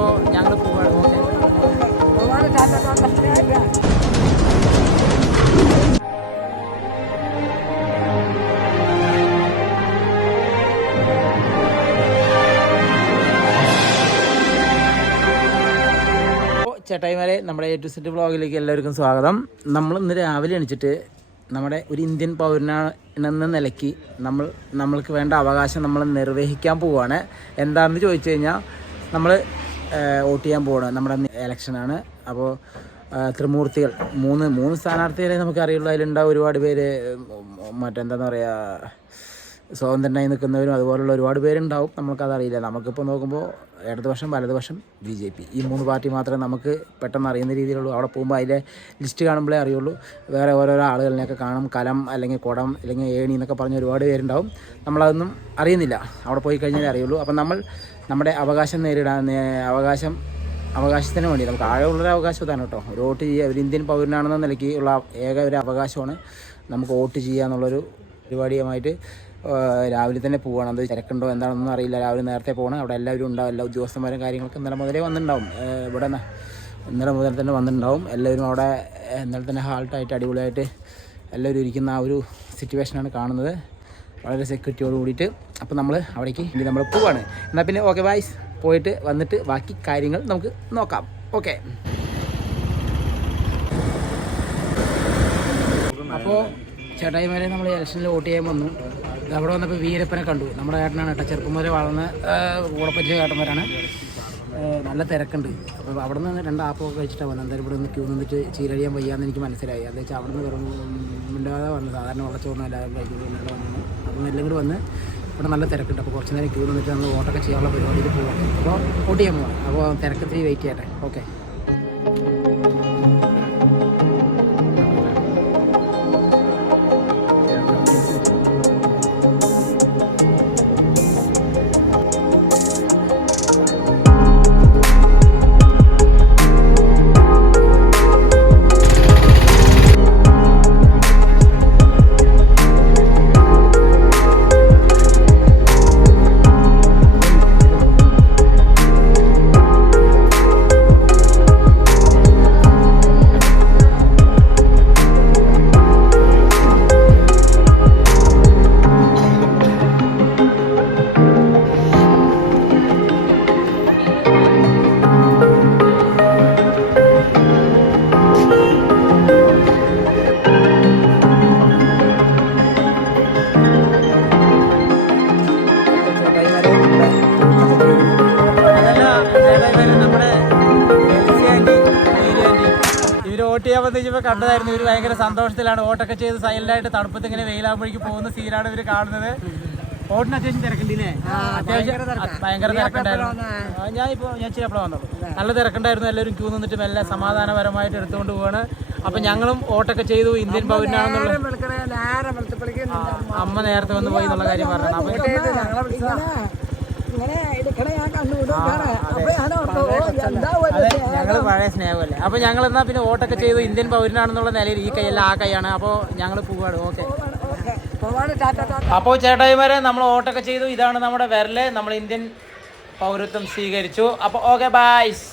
അപ്പോൾ ഞങ്ങൾ പോവാണ്. ചേട്ടായിമാരെ, നമ്മുടെ A to Z വ്ളോഗിലേക്ക് എല്ലാവർക്കും സ്വാഗതം. നമ്മൾ ഇന്ന് രാവിലെ എണീച്ചിട്ട് നമ്മുടെ ഒരു ഇന്ത്യൻ പൗരനെന്ന നിലയ്ക്ക് നമ്മൾക്ക് വേണ്ട അവകാശം നമ്മൾ നിർവഹിക്കാൻ പോവുകയാണ്. എന്താണെന്ന് ചോദിച്ചു കഴിഞ്ഞാൽ നമ്മൾ വോട്ട് ചെയ്യാൻ പോവുകയാണ്. നമ്മുടെ ഇലക്ഷനാണ്. അപ്പോൾ ത്രിമൂർത്തികൾ മൂന്ന് സ്ഥാനാർത്ഥികളെ നമുക്കറിയുള്ളൂ. അതിലുണ്ടാവും ഒരുപാട് പേര് മറ്റെന്താണെന്ന് പറയുക, സ്വതന്ത്രനായി നിൽക്കുന്നവരും അതുപോലുള്ള ഒരുപാട് പേരുണ്ടാവും. നമുക്കതറിയില്ല. നമുക്കിപ്പോൾ നോക്കുമ്പോൾ ഇടതുപക്ഷം, വലതുപക്ഷം, BJP ഈ 3 പാർട്ടി മാത്രമേ നമുക്ക് പെട്ടെന്ന് അറിയുന്ന രീതിയിലുള്ളൂ. അവിടെ പോകുമ്പോൾ അതിലെ ലിസ്റ്റ് കാണുമ്പോഴേ അറിയുള്ളൂ. വേറെ ഓരോരോ ആളുകളിനെയൊക്കെ കാണും. കലം അല്ലെങ്കിൽ കുടം അല്ലെങ്കിൽ ഏണി എന്നൊക്കെ പറഞ്ഞ് ഒരുപാട് പേരുണ്ടാവും. നമ്മളതൊന്നും അറിയുന്നില്ല. അവിടെ പോയി കഴിഞ്ഞാലേ അറിയുള്ളൂ. അപ്പം നമ്മൾ നമ്മുടെ അവകാശം അവകാശത്തിന് വേണ്ടി നമുക്ക് ആഴമുള്ളൊരു അവകാശം ഇതാണ് കേട്ടോ. ഒരു വോട്ട് ചെയ്യുക, ഒരു ഇന്ത്യൻ പൗരനാണെന്ന നിലയ്ക്ക് ഉള്ള ഏക ഒരു അവകാശമാണ് നമുക്ക് വോട്ട് ചെയ്യുക എന്നുള്ളൊരു പരിപാടിയുമായിട്ട് രാവിലെ തന്നെ പോവുകയാണ്. അത് തിരക്കുണ്ടോ എന്താണെന്നൊന്നും അറിയില്ല. രാവിലെ നേരത്തെ പോകണം. അവിടെ എല്ലാവരും ഉണ്ടാവും. എല്ലാ ഉദ്യോഗസ്ഥന്മാരും കാര്യങ്ങളൊക്കെ ഇന്നലെ മുതലേ വന്നിട്ടുണ്ടാവും. ഇവിടെ ഇന്നലെ മുതൽ തന്നെ വന്നിട്ടുണ്ടാവും. എല്ലാവരും അവിടെ ഇന്നലെ തന്നെ ഹാൾട്ടായിട്ട് അടിപൊളിയായിട്ട് എല്ലാവരും ഇരിക്കുന്ന ആ ഒരു സിറ്റുവേഷനാണ് കാണുന്നത്, വളരെ സെക്യൂരിറ്റിയോട് കൂടിയിട്ട്. അപ്പോൾ നമ്മൾ അവിടേക്ക് ഇനി നമ്മൾ പോവുകയാണ്. എന്നാൽ പിന്നെ ഓക്കെ ബൈസ്, പോയിട്ട് വന്നിട്ട് ബാക്കി കാര്യങ്ങൾ നമുക്ക് നോക്കാം. ഓക്കെ. അപ്പോൾ ചേട്ടായിമാരെ, നമ്മൾ ഇലക്ഷനിൽ വോട്ട് ചെയ്യാൻ വന്നു. അവിടെ വന്നപ്പോൾ വീരപ്പനെ കണ്ടു. നമ്മുടെ ഏട്ടനാണ് കേട്ടോ. ചെറുപ്പം മുതലേ വളർന്ന് കൂടെ പറ്റിയ ഏട്ടന്മാരാണ്. നല്ല തിരക്കുണ്ട്. അപ്പോൾ അവിടെ നിന്ന് 2 ആപ്പൊക്കെ കഴിച്ചിട്ടാണ് വന്നത്. എന്തായാലും ഇവിടെ നിന്ന് ക്യൂ നിന്നിട്ട് ചീരഴിയാൻ വയ്യാന്ന് എനിക്ക് മനസ്സിലായി. അത് വെച്ചാൽ അവിടെ നിന്ന് മിണ്ടാതെ വന്നത്. സാധാരണ വെള്ളച്ചോറിന് എല്ലാവരും കഴിക്കുന്നത് വന്നു. അപ്പം എല്ലാം കൂടി വന്ന് ഇവിടെ നല്ല തിരക്കുണ്ട്. അപ്പോൾ കുറച്ച് നേരം ക്യൂ നിന്നിട്ട് നമ്മൾ വോട്ടൊക്കെ ചെയ്യാനുള്ള പരിപാടിയിൽ പോകാം. അപ്പോൾ വോട്ട് ചെയ്യാൻ പോകാം. അപ്പോൾ തിരക്കത്തിരി വെയിറ്റ് ചെയ്യട്ടെ. ഓക്കെ. വോട്ട് ചെയ്യാൻ വന്നിപ്പോൾ കണ്ടതായിരുന്നു. ഇവർ ഭയങ്കര സന്തോഷത്തിലാണ്. വോട്ടൊക്കെ ചെയ്ത് സൈലൻ്റായിട്ട് തണുപ്പത്ത് ഇങ്ങനെ വെയിലാകുമ്പോഴേക്കും പോകുന്ന സീനാണ് ഇവർ കാണുന്നത്. വോട്ടിന് അത്യാവശ്യം തിരക്കുണ്ടില്ലേ? അത്യാവശ്യം ഭയങ്കര തിരക്കുണ്ടായിരുന്നു. ഞാൻ ചിലപ്പോൾ വന്നത് നല്ല തിരക്കുണ്ടായിരുന്നു. എല്ലാവരും ക്യൂ നിന്നിട്ട് മെല്ലെ സമാധാനപരമായിട്ട് എടുത്തുകൊണ്ട് പോവാണ്. അപ്പം ഞങ്ങളും വോട്ടൊക്കെ ചെയ്തു. ഇന്ത്യൻ പൗരനാണെന്നുള്ള അമ്മ നേരത്തെ വന്ന് പോയി എന്നുള്ള കാര്യം പറഞ്ഞു. ഞങ്ങൾ പഴയ സ്നേഹമല്ലേ. അപ്പൊ ഞങ്ങൾ എന്നാ പിന്നെ വോട്ടൊക്കെ ചെയ്തു. ഇന്ത്യൻ പൗരനാണെന്നുള്ള നിലയിൽ ഈ കൈയല്ല ആ കൈയാണ്. അപ്പോൾ ഞങ്ങൾ പോവാണ്. ഓക്കെ. അപ്പോൾ ചേട്ടായിമാരെ, നമ്മൾ വോട്ടൊക്കെ ചെയ്തു. ഇതാണ് നമ്മുടെ വിരല്. നമ്മൾ ഇന്ത്യൻ പൗരത്വം സ്വീകരിച്ചു. അപ്പോൾ ഓക്കെ ബൈസ്.